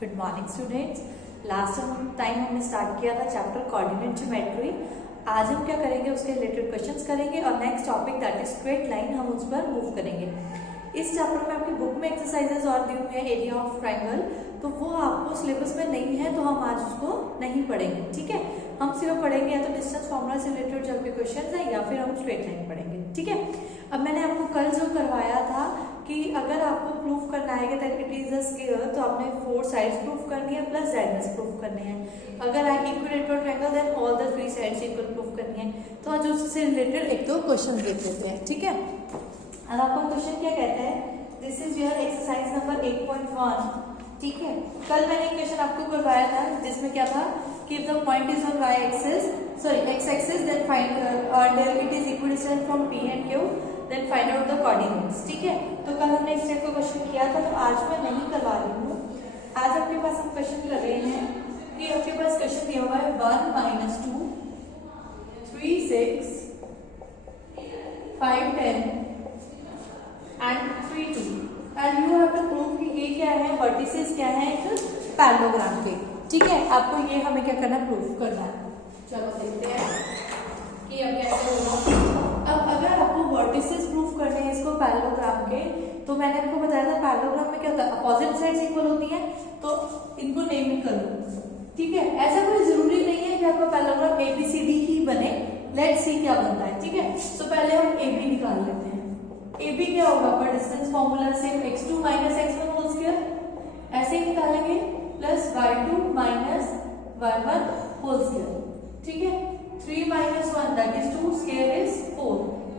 Good morning students. Last time हमने start किया था चैप्टर कोऑर्डिनेट ज्योमेट्री। आज हम क्या करेंगे, उसके रिलेटेड क्वेश्चंस करेंगे और next topic that is straight line, हम उस पर मूव करेंगे। इस चैप्टर में आपकी बुक में एक्सरसाइजेस और दी हुई है एरिया ऑफ ट्राइंगल, तो वो आपको सिलेबस में नहीं है तो हम आज उसको नहीं पढ़ेंगे। ठीक है, हम सिर्फ पढ़ेंगे या तो डिस्टेंस फॉर्मूला से रिलेटेड जो भी क्वेश्चन है या फिर हम स्ट्रेट लाइन पढ़ेंगे। ठीक है, अब मैंने आपको कल जो करवाया था कि अगर आपको प्रूफ करना है कि that it is a square, तो आपने 4 साइड्स प्रूफ करनी है प्लस डायगोनल्स प्रूफ करने हैं। अगर आप equilateral triangle then all the 3 sides equal proof करनी है। तो आज उससे रिलेटेड एक दो क्वेश्चन देख लेते हैं। ठीक है, और आपका क्वेश्चन क्या कहता है, this is your exercise number 8.1। ठीक है, कल मैंने एक क्वेश्चन आपको करवाया था जिसमें क्या था कि the point is on y axis, sorry x axis, then find and it is equidistant from p and q, then find out the coordinates. ठीक है, तो कल हमने इस टाइप का क्वेश्चन किया था, तो आज मैं नहीं करवा रही हूँ। आज आपके पास हम क्वेश्चन कर रहे हैं कि आपके पास क्वेश्चन दिया हुआ है 1 - 2 3 6 5 10 एंड 3 2 एंड यू हैव टू प्रूव कि ये क्या है, वर्टिसेस क्या है एक पैरेललोग्राम के। ठीक है, आपको ये हमें क्या करना है, प्रूफ करना है। चलो देखते हैं कि अब कैसे होगा। अब अगर आपको वर्टिसेस प्रूफ करने हैं इसको पैरेललोग्राम के, तो मैंने आपको बताया था पैरेललोग्राम में क्या होता है, अपोजिट साइड्स इक्वल होती हैं, तो इनको नेमिंग कर लो। ठीक है, ऐसा कोई जरूरी नहीं है कि आपका पैरेललोग्राम ABCD ही बने। लेट्स सी क्या बनता है। ठीक है, तो पहले हम AB निकाल लेते हैं। AB क्या होगा, पर डिस्टेंस फॉर्मूला से x2 - x1 होल स्क्वायर ऐसे ही निकालेंगे, plus y2 - y1 whole square. ठीक है, 3 - 1 that is 2, square is 4,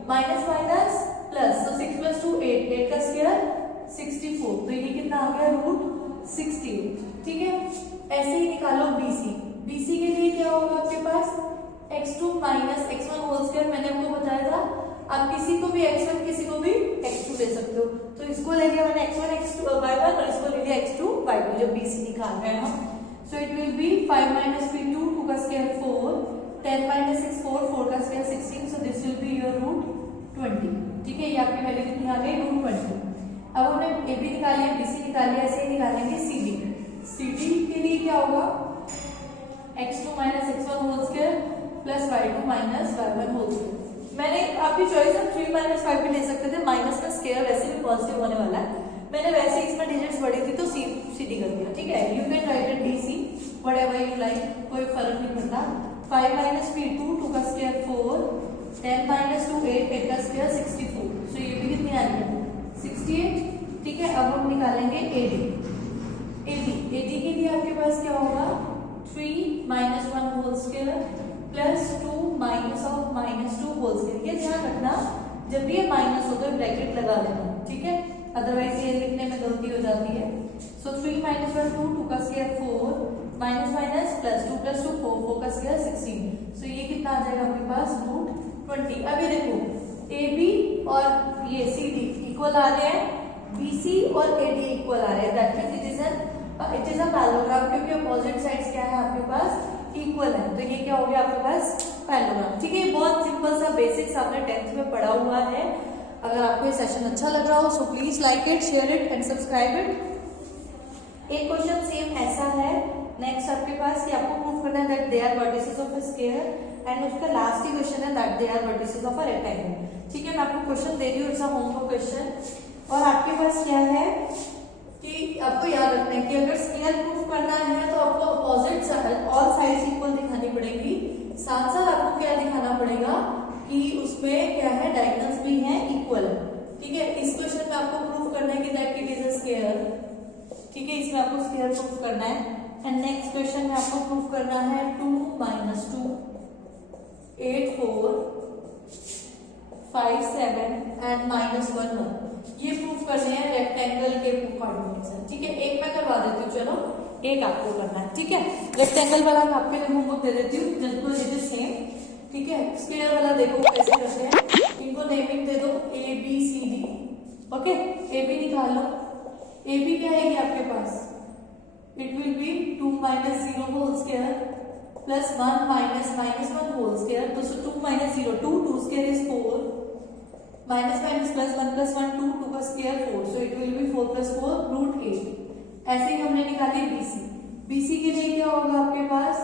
minus minus plus, तो 6 + 2 8, 8 का स्क्वायर 64, तो ये कितना आ गया, √68। ठीक है, ऐसे ही निकालो BC के लिए क्या होगा आपके पास, x2 - x1 होल स्क्वायर। मैंने आपको बताया था आप किसी को भी x1 किसी को भी x2 ले सकते हो, तो इसको ले लिया मैंने x1 x2 y1 और इसको ले लिया x2 y2, जब BC निकाल रहे हैं हम। सो इट विल बी 5 - 3 2, 2 का स्क्वायर 4, 10 - 6 4, 4 का square 16, so this will be your √20। ठीक है, ये आपकी वैल्यू कितनी आ गई, √20। अब हमने AB निकाल लिया, BC निकाल लिया, ऐसे ही निकालेंगे CD के लिए क्या होगा, x2 - x1 whole square plus y2 - y1 whole square. मैंने आपकी चॉइस है 3 - 5 भी ले सकते थे, माइनस का स्क्वायर वैसे भी पॉजिटिव होने वाला है। मैंने वैसे इसमें डिजिट्स बड़ी थी तो CD कर दिया। ठीक है, you can write it DC whatever you like, कोई फर्क नहीं पड़ता। 5 - 3 2, 2 का स्क्वायर 4, 10 - 2 8, 8 का स्क्वायर 64, सो ये भी कितनी आ रही है, 68। ठीक है, अब हम निकालेंगे AD के लिए आपके पास क्या होगा, 3 - 1 whole square plus 2 -2 whole square. ये ध्यान रखना, जब भी ये माइनस हो तो ब्रैकेट लगा देना। ठीक है, अदरवाइज ये लिखने में गलती हो जाती है। सो 3 - 1 2, 2 का स्क्वायर 4, माइनस माइनस प्लस 2 + 2 4, 4 का स्क्वायर 16, सो ये कितना आ जाएगा आपके पास, √20। अभी देखो AB और ये CD इक्वल आ रहे हैं, BC और AD इक्वल आ रहे हैं, that means it is a parallelogram, क्योंकि अपोजिट साइड्स क्या है आपके पास, इक्वल है, तो ये क्या हो गया आपके पास, पैरेललोग्राम। ठीक है, ये बहुत सिंपल सा बेसिक्स आपने 10th में पढ़ा हुआ है। अगर आपको ये सेशन अच्छा लग रहा हो so please like it, share it and subscribe it. एक क्वेश्चन सेम ऐसा है नेक्स्ट आपके पास कि आपको प्रूव करना है that they are vertices of a square, and उसका लास्ट ही क्वेश्चन है that they are vertices of a rectangle. ठीक है, मैं आपको क्वेश्चन दे रही हूँ, इट्स अ होमवर्क क्वेश्चन, और आपके पास क्या है कि आपको याद रखना है कि अगर स्क्वायर प्रूफ करना है तो आपको opposite side all sides equal दिखानी पड़ेगी, साथ साथ आपको क्या दिखाना पड़ेगा कि उसमें क्या है, डायगोनल्स भी हैं इक्वल। ठीक है, इस क्वेश्चन में आपको प्रूफ करना है कि that it is a square. ठीक है, इसमें आपको स्क्वायर प्रूफ करना है। एंड नेक्स्ट क्वेश्चन में आपको प्रूफ करना है 2 - 2 8 4 5 7 एंड -1 1, ये प्रूफ करने हैं रेक्टेंगल के कोऑर्डिनेट्स हैं। ठीक है, एक मैं करवा देती हूँ, चलो एक आपको करना है। ठीक है, रेक्टेंगल वाला मैं आपके लिए होमवर्क दे देती हूँ, जस्ट सेम। ठीक है, स्क्वायर वाला देखो कैसे करते हैं, इनको नेमिंग दे दो ABCD। ओके, AB निकाल लो। AB क्या आएगी आपके पास, it will be 2 - 0 whole square plus 1 - -1 whole square, तो 2 - 0 2, 2 square is 4, minus minus plus 1 + 1 2, 2 का square 4, so it will be 4 + 4 √8। ऐसे ही हमने निकाली BC। BC के लिए क्या होगा आपके पास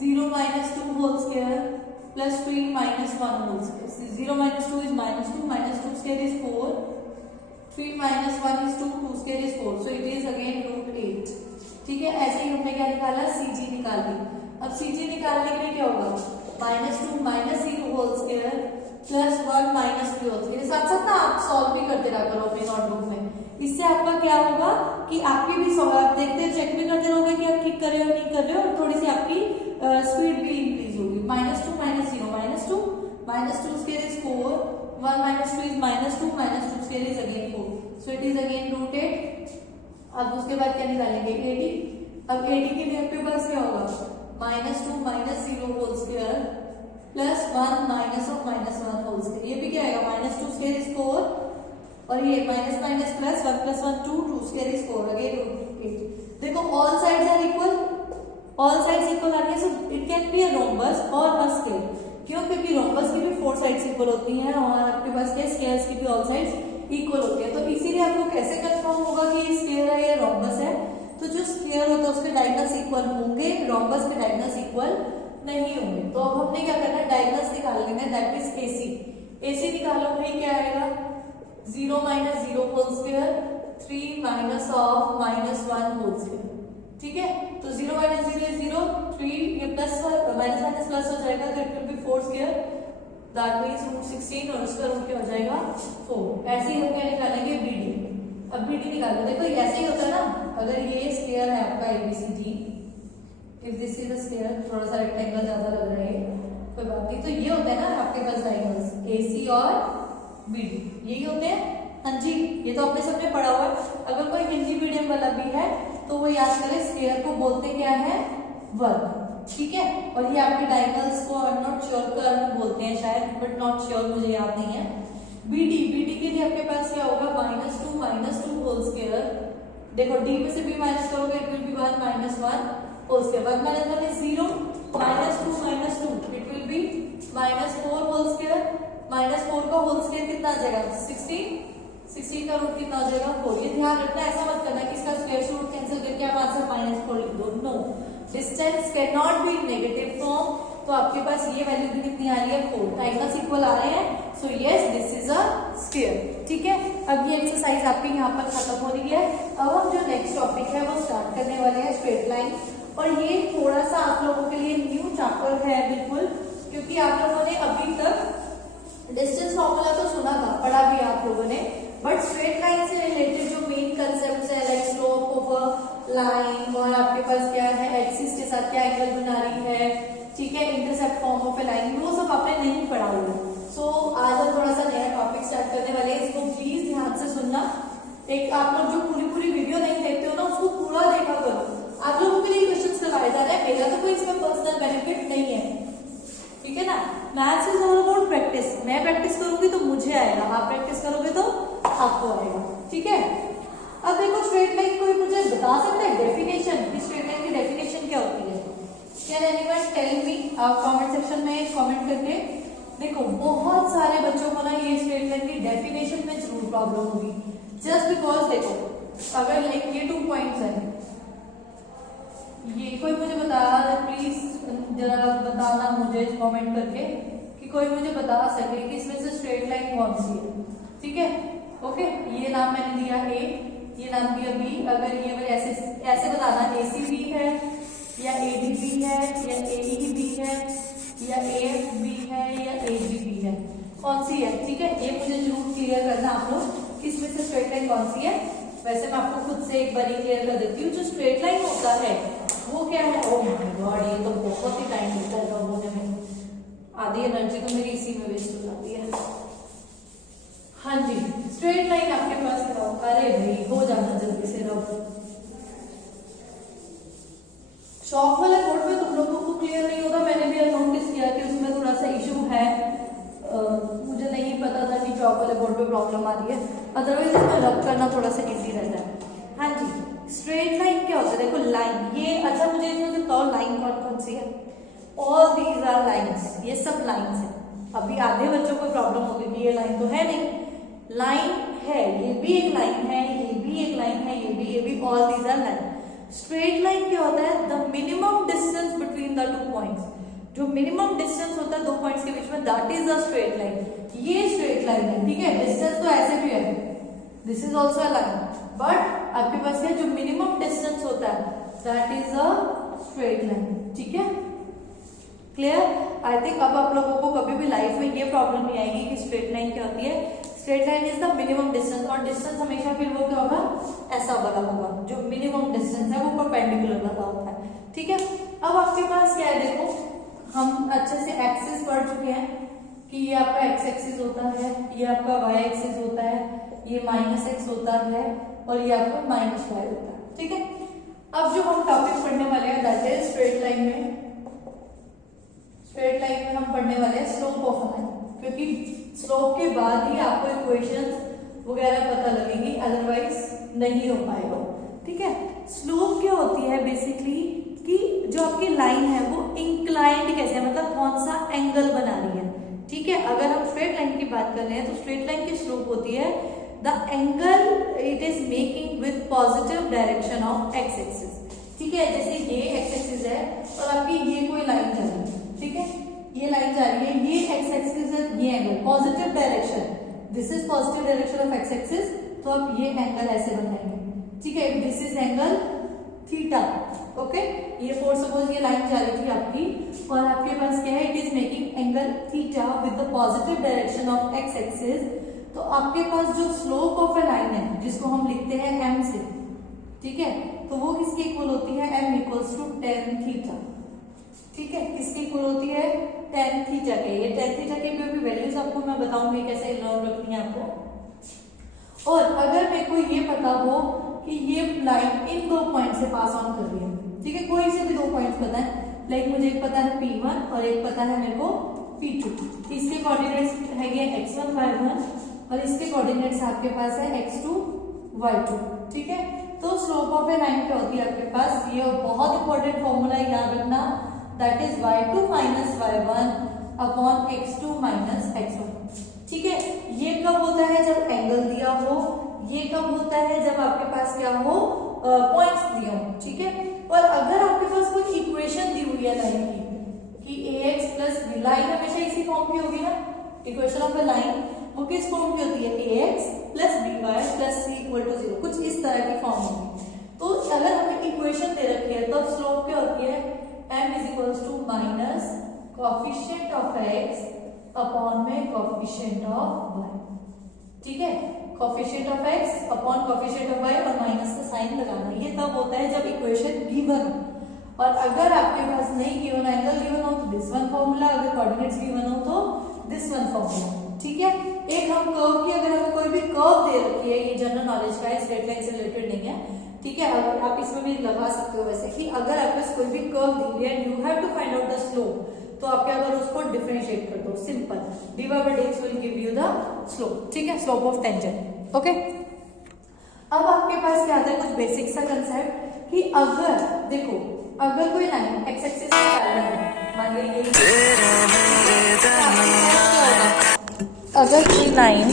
0 - 2 whole square plus 3 - 1 whole square. 0 - 2 is -2 square is 4, 3 - 1 is 2 square is 4, so it is again √8। ठीक है, ऐसे ही हमने क्या निकाला CG निकाल ली। अब CG निकालने के लिए क्या होगा -2 - 0 whole square plus 1 - 3 whole square. साथ साथ ना आप सॉल्व भी करते रहा करो अपनी नोटबुक में। इससे आपका क्या होगा कि आपकी भी आप देखते चेक भी करते रहोगे कि आप ठीक कर रहे हो नहीं कर रहे हो, और थोड़ी सी आपकी स्पीड भी इंक्रीज होगी। -2 - 0 -2 -2 square is 4, 1 - 2 is -2 -2 square is again 4, so it is again √8। अब उसके बाद क्या निकालेंगे 80। अब 80 के लिए आपके पास क्या होगा -2 - 0 whole square plus 1 - -1 whole square. ये भी क्या आएगा -2 square is 4, और ये minus minus plus 1 + 1 2 square is 4 again √8। देखो all sides are equal, all sides equal आ रही है, so it can be a rhombus और अ स्क्वायर। क्यों? क्योंकि रोम्बस की भी 4 साइड्स इक्वल होती हैं और आपके पास क्या स्क्वायर्स की भी ऑल साइड्स इक्वल होती है। तो इसीलिए आपको कैसे कंफर्म होगा कि ये स्क्वायर है या रोम्बस है? तो जो स्क्वायर होता है उसके डायगोनल्स इक्वल होंगे, रोम्बस के डायगोनल्स इक्वल नहीं होंगे। तो अब हमने क्या करना है डायगोनल्स निकाल लेना है, दैट मींस AC। AC निकालो भाई, क्या आएगा 0 - 0 होल स्क्वायर 3 - -1 होल स्क्वायर। ठीक है, तो 0 - 0 is 0, 3 ये प्लस माइनस प्लस हो जाएगा, तो it will be 4 square, that means √16, और उसका रूट क्या हो जाएगा 4। ऐसे ही हम क्या निकालेंगे BD। अब BD निकालो, देखो ऐसे ही होता है ना, अगर ये स्क्वायर है आपका ABCD, if this is a square, थोड़ा सा रेक्टेंगल ज्यादा लग रहा है कोई बात नहीं, तो ये होता है ना आपके पास डायगोनल्स AC और BD, यही होते हैं। हाँ जी, ये तो आपने सबने पढ़ा हुआ है। अगर कोई हिंदी मीडियम वाला भी है तो वो याद करे स्क्वायर को बोलते क्या है वर्ग। ठीक है, और ये आपके डायगोनल्स को I am not sure curve बोलते हैं शायद, बट नॉट श्योर, मुझे याद नहीं है। BD के लिए आपके पास क्या होगा -2 - 2 होल स्क्वायर। देखो D में से B माइनस करोगे it will be 1 - 1 whole square. 1 - 1 is 0, -2 - 2 it will be -4 whole square. -4 का होल स्क्वायर कितना आ जाएगा 16, 16 का रूट कितना हो जाएगा 4। ये ध्यान रखना, ऐसा मत करना कि इसका स्क्वायर से रूट कैंसिल करके आप आंसर -4 लिख दो। No, distance cannot be negative form. तो आपके पास ये वैल्यू भी कितनी आ रही है 4, डायगोनल्स इक्वल आ रहे हैं, so yes this is a square. ठीक है, अब ये एक्सरसाइज आपकी यहाँ पर खत्म हो रही है। अब हम जो नेक्स्ट टॉपिक है वो स्टार्ट करने वाले हैं स्ट्रेट लाइन, और ये थोड़ा सा आप लोगों के लिए न्यू चैप्टर है बिल्कुल, क्योंकि आप लोगों ने अभी तक डिस्टेंस फॉर्मूला तो सुना था, पढ़ा भी आप लोगों ने, बट स्ट्रेट लाइन से रिलेटेड जो मेन कंसेप्ट है like slope of a line, और आपके पास क्या है एक्सिस के साथ क्या एंगल बना रही है, ठीक है, intercept form of A line, वो सब आपने नहीं पढ़ा हुआ। सो आज हम थोड़ा सा नया टॉपिक स्टार्ट करने वाले हैं, इसको प्लीज ध्यान से सुनना। एक आप लोग जो पूरी वीडियो नहीं देखते हो ना, उसको पूरा देखा करो। आप लोगों के लिए क्वेश्चंस करवाए जा रहे हैं, मेरा तो कोई इसमें पर्सनल बेनिफिट नहीं है, ठीक है ना। Maths is all about practice. मैं प्रैक्टिस करूंगी तो मुझे आएगा, आप प्रैक्टिस करोगे तो आपको आएगा, ठीक है। अब देखो स्ट्रेट लाइन, कोई मुझे बता सकता है डेफिनेशन, कि स्ट्रेट लाइन की डेफिनेशन क्या होती है? Can anyone tell me? आप कमेंट सेक्शन में कमेंट करके देखो। बहुत सारे बच्चों को ना ये स्ट्रेट लाइन की डेफिनेशन में जरूर प्रॉब्लम होगी, जस्ट बिकॉज देखो अगर लाइक ये 2 पॉइंट्स हैं, ये कोई मुझे बता प्लीज जरा बताना मुझे कमेंट करके कि कोई मुझे बता सके कि इसमें से स्ट्रेट लाइन कौन सी है, ठीक है। ओके, ये नाम मैंने दिया A, ये नाम दिया B। अगर ये मुझे ऐसे बताना ACB है या ADB है या AEB है या AFB है या AGB है, कौन सी है, ठीक है। ये मुझे जरूर क्लियर करना आप लोग कि इसमें से स्ट्रेट लाइन कौन सी है। वैसे मैं आपको खुद से एक बार क्लियर कर देती हूँ, जो स्ट्रेट लाइन होता है वो क्या है। ओह माय गॉड, ये तो बहुत ही टाइम लगता है ड्रॉ होने में, आधी एनर्जी तो मेरी इसी में वेस्ट हो जाती है। हाँ जी, स्ट्रेट लाइन आपके पास क्या हो, अरे भाई हो जाना जल्दी से रब। शॉक वाले बोर्ड में तुम लोगों को क्लियर नहीं होगा, मैंने भी नोटिस किया कि उसमें थोड़ा सा इशू है। मुझे नहीं पता था कि चौक वाले बोर्ड पे प्रॉब्लम आ रही है, अदरवाइज इसमें रब करना थोड़ा सा इजी रहता है। हाँ जी, स्ट्रेट लाइन क्या होता है? देखो लाइन, ये अच्छा मुझे इसमें से बताओ लाइन कौन कौन सी है? ऑल दीज आर लाइन्स, ये सब लाइन्स है। अभी आधे बच्चों को प्रॉब्लम होगी कि ये लाइन तो है नहीं। लाइन है, ये भी एक लाइन है, ये भी एक लाइन है, ये भी, all these are line. Straight line क्या होता है? The minimum distance between the two points, जो मिनिमम डिस्टेंस होता है दो पॉइंट्स के बीच में, that is a straight line. ये स्ट्रेट लाइन है, ठीक है। डिस्टेंस तो ऐसे भी है, this is also a line, but आपके पास क्या जो मिनिमम डिस्टेंस होता है that is a straight line, ठीक है। क्लियर? आई थिंक अब आप लोगों को कभी भी लाइफ में ये प्रॉब्लम नहीं आएगी कि स्ट्रेट लाइन क्या होती है। Straight line is the minimum distance, और डिस्टेंस हमेशा फिर वो क्या होगा? ऐसा वाला होगा, जो मिनिमम डिस्टेंस है वो परपेंडिकुलर वाला होता है, ठीक है। अब आपके पास क्या है, देखो हम अच्छे से एक्सिस पढ़ चुके हैं कि ये आपका एक्स एक्सिस होता है, ये आपका वाई एक्सिस होता है, ये माइनस एक्स होता है, और ये आपका माइनस वाई होता है, ठीक है। अब जो हम टॉपिक पढ़ने वाले हैं दैट इज स्ट्रेट लाइन में, स्ट्रेट लाइन में हम पढ़ने वाले हैं स्लोप ऑफ लाइन, क्योंकि स्लोप के बाद ही आपको इक्वेशंस वगैरह पता लगेंगी, अदरवाइज नहीं हो पाएगा, ठीक है। स्लोप क्या होती है बेसिकली कि जो आपकी लाइन है वो इंक्लाइंड कैसे है, मतलब कौन सा एंगल बना रही है, ठीक है। अगर हम स्ट्रेट लाइन की बात कर रहे हैं तो स्ट्रेट लाइन की स्लोप होती है the angle it is making with positive direction of x axis, ठीक है। जैसे ये एक्स एक्सिस है और आपकी ये कोई लाइन जा रही है, ठीक है, ये लाइन जा रही है, ये एक्स एक्सिस है, ये angle positive direction, this is positive direction of x axis, तो आप ये एंगल ऐसे बनाएंगे, ठीक है। This is angle theta, okay. ये फॉर सपोज ये लाइन जा रही थी आपकी और आपके पास क्या है, it is making angle theta with the positive direction of x axis, तो आपके पास जो स्लोप ऑफ ए लाइन है जिसको हम लिखते हैं एम से, ठीक है, तो वो किसके इक्वल होती है? M equals to ten theta, ठीक है। किसकी इक्वल होती है? टेन थीटा के। ये टेन थीटा के भी वैल्यूज आपको मैं बताऊंगी कैसे लॉग रखनी है आपको। और अगर मेरे को ये पता हो कि ये लाइन इन दो पॉइंट से पास ऑन कर रही है, ठीक है, कोई से भी दो पॉइंट्स पता है, लाइक मुझे एक पता है P1 और एक पता है मेरे को P2, इसके कोऑर्डिनेट्स है ये x1 y1 और इसके कोऑर्डिनेट्स आपके पास है x2 y2, ठीक है। तो स्लोप ऑफ ए लाइन क्या होती है आपके पास? ये बहुत इंपॉर्टेंट फॉर्मूला याद रखना, that is y2 minus y1 upon x2 minus x1, ठीक है। ये कब होता है? जब एंगल दिया हो। ये कब होता है? जब आपके पास क्या हो? पॉइंट्स दिए हो, ठीक है। और अगर आपके पास कोई इक्वेशन दी हुई है लाइन की कि ax प्लस b, लाइन हमेशा इसी फॉर्म की होगी ना, इक्वेशन ऑफ ए लाइन वो किस फॉर्म की होती है? ax plus by plus c equal to 0, कुछ इस तरह की फॉर्म होगी। तो अगर हमें इक्वेशन दे रखी है तो स्लोप क्या होती है? m is equals to minus coefficient of x upon में कोएफिशिएंट ऑफ y, ठीक है। Coefficient of x upon coefficient of y और माइनस का साइन लगाना, ये तब होता है जब इक्वेशन गिवन हो। और अगर आपके पास नहीं गिवन, एंगल गिवन हो तो दिस वन फॉर्मूला, अगर कोऑर्डिनेट्स गिवन हो तो दिस वन फॉर्मूला, ठीक है। एक हम कर्व की, अगर हमें कोई भी कर्व दे रखी है, ये जनरल नॉलेज का है, स्ट्रेट लाइन से रिलेटेड नहीं है, ठीक है। अगर आप इसमें भी लगा सकते हो वैसे कि अगर आपके पास कोई भी कर्व दी हुई है and you have to find out the slope, तो आप क्या करो, उसको डिफरेंशिएट कर दो, simple, dy by dx will give you the slope, ठीक है, स्लोप ऑफ टेंजेंट, ओके। अब आपके पास क्या आता है? कुछ बेसिक सा कंसेप्ट कि अगर देखो, अगर कोई लाइन एक्स एक्सिस के पैरेलल है, मान लीजिए अगर कोई लाइन,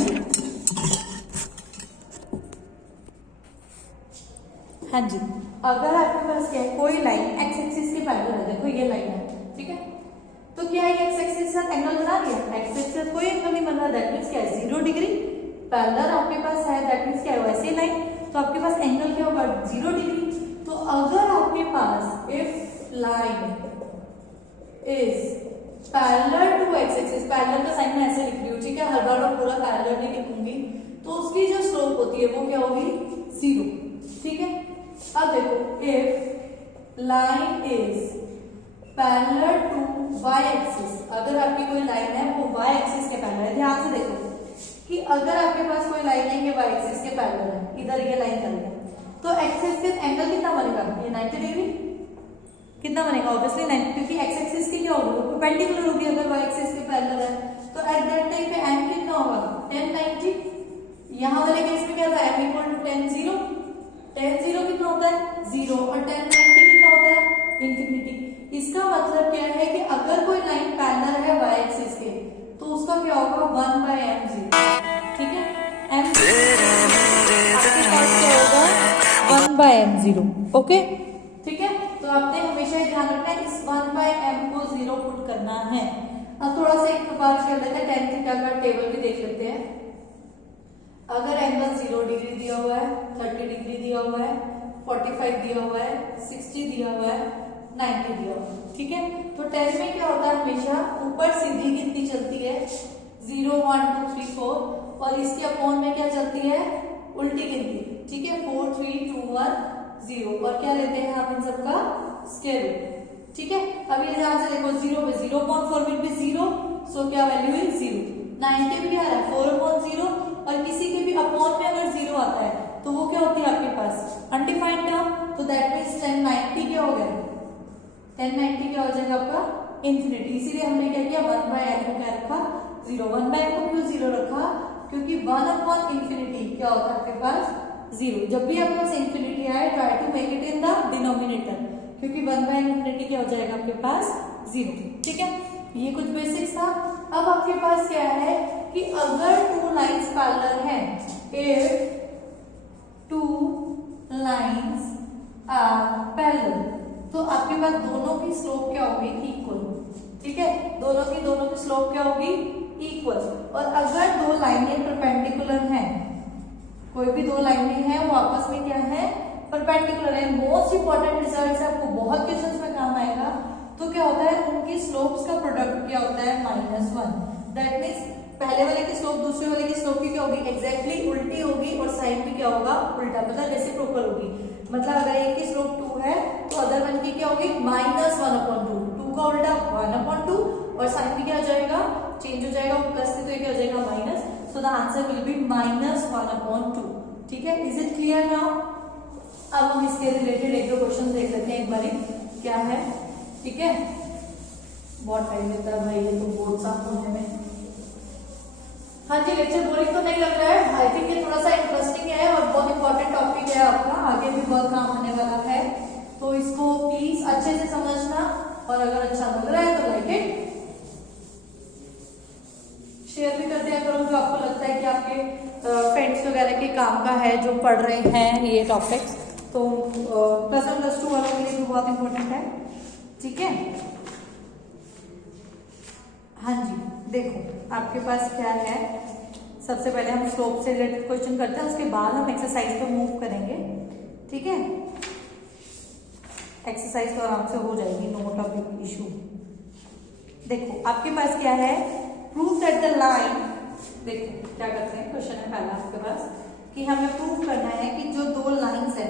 हाँ जी, अगर आपके पास क्या है, कोई लाइन एक्स एक्सिस के पैरेलल है, देखो ये लाइन है, ठीक है, तो क्या है एक्स एक्सिस के साथ एंगल बना रही है? एक्स एक्सिस के साथ कोई एंगल नहीं बन रहा, दैट मींस क्या है? 0 डिग्री। पैरेलल आपके पास है, दैट मींस क्या है? वैसे लाइन, तो आपके पास एंगल क्या होगा? 0 डिग्री। तो अगर आपके पास if line is parallel to X axis, parallel का साइन मैं ऐसे लिख रही हूँ, ठीक है, हर बार मैं पूरा पैरेलल नहीं लिखूंगी, तो उसकी जो स्लोप होती है वो क्या होगी? 0, ठीक है। अब देखो, if line is parallel to y axis, अगर आपकी कोई लाइन है वो y एक्सिस के पैरेलल है, ध्यान से देखो कि अगर आपके पास कोई लाइन है ये y एक्सिस के पैरेलल है, इधर ये लाइन चल रही है, तो x एक्सिस एंगल कितना बनेगा? ये 90 डिग्री। कितना बनेगा? ऑब्वियसली 90, क्योंकि x एक्सिस की क्या होगी? परपेंडिकुलर होगी अगर y एक्सिस के पैरेलल है, तो एट दैट टाइम पे m कितना होगा? tan 90। यहाँ वाले केस में क्या था? m equal to tan 0, tan 0 कितना होता है? 0, और tan 90 कितना होता है? इंफिनिटी। इसका मतलब क्या है कि अगर कोई लाइन पैरेलल है y एक्सिस के, तो उसका क्या होगा? 1/m0, ठीक है। m 1/m0। ओके, ठीक है। तो आपने हमेशा ये ध्यान रखना है, इस 1/m को 0 पुट करना है। अब थोड़ा सा एक बार कर लेते हैं, tan थीटा का टेबल भी देख लेते हैं। अगर एंगल 0 डिग्री दिया हुआ है, 30 डिग्री दिया हुआ है, 45 दिया हुआ है, 60 दिया हुआ है, 90 दिया हुआ है, ठीक है। तो tan में क्या होता है, हमेशा ऊपर सीधी गिनती चलती है 0 1 2 3 4, और इसके अपॉन में क्या चलती है, उल्टी गिनती, ठीक है, 4 3 2 1 0, और क्या लेते हैं हम इन सबका स्क्वायर रूट, ठीक है। अब ये ध्यान से देखो, 0 पे 0.4 विल बी 0, सो क्या वैल्यू है 0। 90 भी क्या है 4/0, और किसी के भी अपॉन में अगर 0 आता है तो वो क्या होती है आपके पास अनडिफाइंड टर्म, तो दैट मींस 1090 क्या हो गया, 1090 क्या हो जाएगा आपका इंफिनिटी। इसीलिए हमने क्या किया, 1/n को क्या रखा 0। 1/n को क्यों 0 रखा, क्योंकि 1/इंफिनिटी क्या होता है आपके पास 0। जब भी आपके पास इंफिनिटी आए, try to make it in the denominator, क्योंकि 1/इंफिनिटी क्या हो जाएगा आपके पास 0, ठीक है। ये कुछ बेसिक्स था। अब आपके पास क्या है कि अगर 2 लाइंस पैरेलल हैं, इफ 2 लाइंस आर पैरेलल, तो आपके पास दोनों की स्लोप क्या होगी इक्वल, ठीक है। दोनों की स्लोप क्या होगी इक्वल। और अगर 2 लाइनें परपेंडिकुलर हैं, कोई भी 2 लाइनें हैं वो आपस में क्या है परपेंडिकुलर है, मोस्ट इंपॉर्टेंट रिजल्ट है, आपको बहुत क्वेश्चंस में काम आएगा। तो क्या होता है, उनकी स्लोप्स का प्रोडक्ट क्या होता है -1। दैट मीन्स पहले वाले की स्लोप दूसरे वाले की स्लोप की क्या होगी, एग्जैक्टली उल्टी होगी, और साइन भी क्या होगा उल्टा, मतलब रेसिप्रोकल होगी। मतलब अगर एक की स्लोप 2 है तो अदर वन की क्या होगी -1/2, 2 का उल्टा 1/2, और साइन भी क्या हो जाएगा चेंज हो जाएगा, प्लस से तो ये क्या हो जाएगा minus, so the answer will be -1/2, ठीक है। Is it clear now. अब हम इसके रिलेटेड एक दो क्वेश्चन देख लेते हैं एक बारी क्या है, ठीक है। बहुत टाइम लेता है भाई ये तो बोर्ड साफ होने में। हाँ जी, लेक्चर बोरिंग तो नहीं लग रहा है, आई थिंक ये थोड़ा सा इंटरेस्टिंग है और बहुत इंपॉर्टेंट टॉपिक है आपका, आगे भी बहुत काम होने वाला है, तो इसको प्लीज अच्छे से समझना, और अगर अच्छा लग रहा है तो लाइक इट, शेयर भी कर दिया करो जो आपको लगता है कि आपके फ्रेंड्स वगैरह के काम का है, जो पढ़ रहे हैं ये टॉपिक्स, तो +1 +2 वालों के लिए भी बहुत इंपॉर्टेंट है, ठीक है। हाँ जी, देखो आपके पास क्या है, सबसे पहले हम स्लोप से रिलेटेड क्वेश्चन करते हैं, उसके बाद हम एक्सरसाइज पे मूव करेंगे, ठीक है। एक्सरसाइज तो आराम से हो जाएगी, नो टॉपिक इशू। देखो आपके पास क्या है, प्रूव दैट द लाइन, देखो क्या करते हैं, क्वेश्चन है पहला आपके पास कि हमें प्रूव करना है कि जो 2 लाइंस है,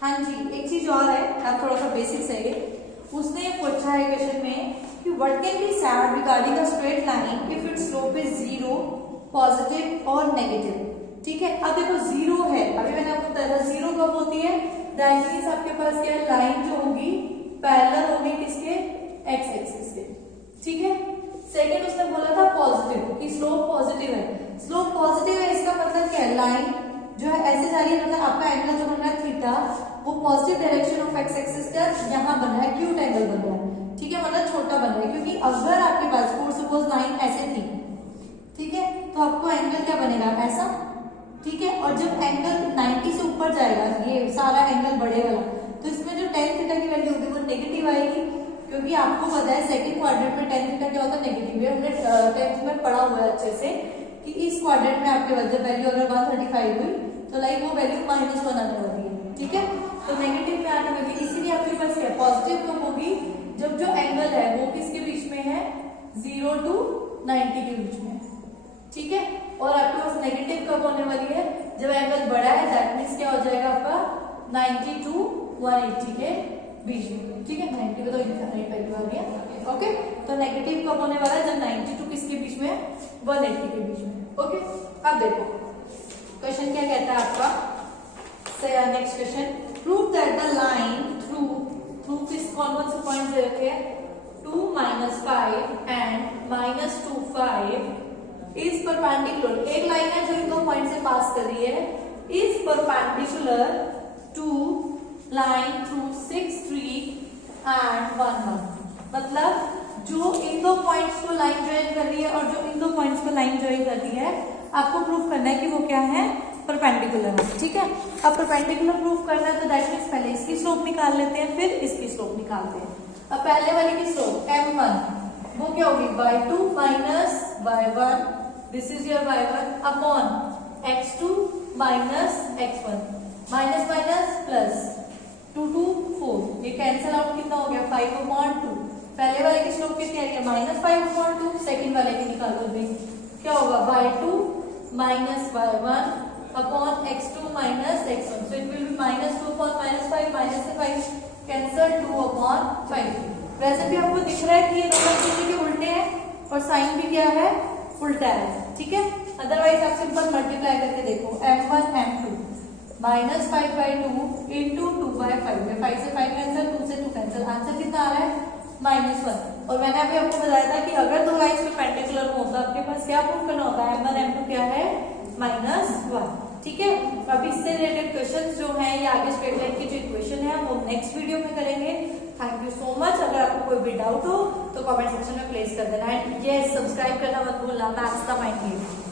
हाँ जी, एक चीज और है, आप थोड़ा सा बेसिक्स है ये, उसने पूछा है क्वेश्चन में कि what can be said regarding a straight line if it's slope is 0, positive और नेगेटिव, ठीक है। अब देखो 0 है, अभी मैंने आपको बताया था 0 कब होती है, दैट मींस आपके पास क्या है, लाइन जो होगी पैरेलल होगी किसके, एक्स एक्सिस के, ठीक है। सेकंड उसने बोला था पॉजिटिव, कि स्लोप पॉजिटिव है, स्लोप पॉजिटिव है इसका मतलब क्या है, लाइन जो है ऐसे जा रही है, मतलब आपका एंगल जो बन रहा है थीटा, वो positive direction of x axis का यहाँ बन रहा है, एक्यूट एंगल बन रहा है, ठीक है, मतलब छोटा बन रहा है, क्योंकि अगर आपके पास फॉर सपोज लाइन ऐसे थी, ठीक है, तो आपको एंगल क्या बनेगा ऐसा, ठीक है। और जब एंगल 90 से ऊपर जाएगा, ये सारा एंगल बढ़े वाला, तो इसमें जो tan थीटा की वैल्यू होगी वो नेगेटिव आएगी, क्योंकि आपको पता है सेकंड क्वाड्रेंट में tan थीटा क्या होता है नेगेटिव है, हमने 10th में पढ़ा हुआ है अच्छे से कि इस क्वाड्रेंट में आपके वजह वैल्यू अगर 135 हुई तो लाइक वो वैल्यू -1 आने वाली है, ठीक है, तो नेगेटिव में आने वाली, इसीलिए आपके पास क्या पॉजिटिव कब होगी, जब जो एंगल है वो किसके बीच में है, 0 to 90 के बीच में, ठीक है। और आपके पास नेगेटिव कब होने वाली है, जब एंगल बड़ा है, दैट मींस क्या हो जाएगा आपका 90 to 180 के बीच में, ठीक है। 90 में तो इनफाइनाइट वैल्यू आ रही है, ओके। तो नेगेटिव कब होने वाला है, जब 90 to किसके बीच में, 180 के बीच में, ओके। अब देखो क्वेश्चन क्या कहता है आपका, next question, prove that the line through किस कौन से पॉइंट दे रखे हैं, 2 -5 एंड -2 5 इज परपेंडिकुलर, एक लाइन है जो इन 2 पॉइंट से पास कर रही है, is perpendicular to line through 6 3 and 1 1, मतलब जो इन 2 पॉइंट्स को लाइन ज्वाइन कर रही है और जो इन 2 पॉइंट्स को लाइन ज्वाइन कर रही है, आपको प्रूव करना है कि वो क्या है परपेंडिकुलर है, ठीक है। अब परपेंडिकुलर प्रूफ करना है तो दैट मीन्स पहले इसकी स्लोप निकाल लेते हैं, फिर इसकी स्लोप निकालते हैं। अब पहले वाले की स्लोप m1 वो क्या होगी, y2 minus y1, this is your y1 upon x2 minus x1, minus minus plus 2 2 4, ये कैंसिल आउट कितना हो गया 5/2। पहले वाले की स्लोप कितनी आ रही है माइनस 5/2, सेकेंड वाले की निकालो भी, क्या होगा y2 minus y1 upon x2 minus x1, so it will be -2 upon -5, minus से 5 कैंसिल 2/5। वैसे भी आपको दिख रहा है कि ये दोनों एक दूसरे के उल्टे हैं और साइन भी क्या है उल्टा है, ठीक है। अदरवाइज आप सिंपल मल्टीप्लाई करके देखो, m1 m2 -5/2 इंटू 2/5 है, 5 से 5 कैंसिल, 2 से 2 कैंसिल, आंसर कितना आ रहा है -1। और मैंने अभी आपको बताया था कि अगर दो लाइन्स परपेंडिकुलर हो तो आपके पास क्या प्रूफ करना होता है, m1 m2 क्या है -1, ठीक है। अब इससे रिलेटेड क्वेश्चन जो हैं या आगे स्ट्रेट लाइन की जो इक्वेशन है वो नेक्स्ट वीडियो में करेंगे। Thank you so much. अगर आपको कोई भी डाउट हो तो कमेंट सेक्शन में प्लेस कर देना, एंड ये सब्सक्राइब करना मत भूलना, मैथ्स द माइंड गेम।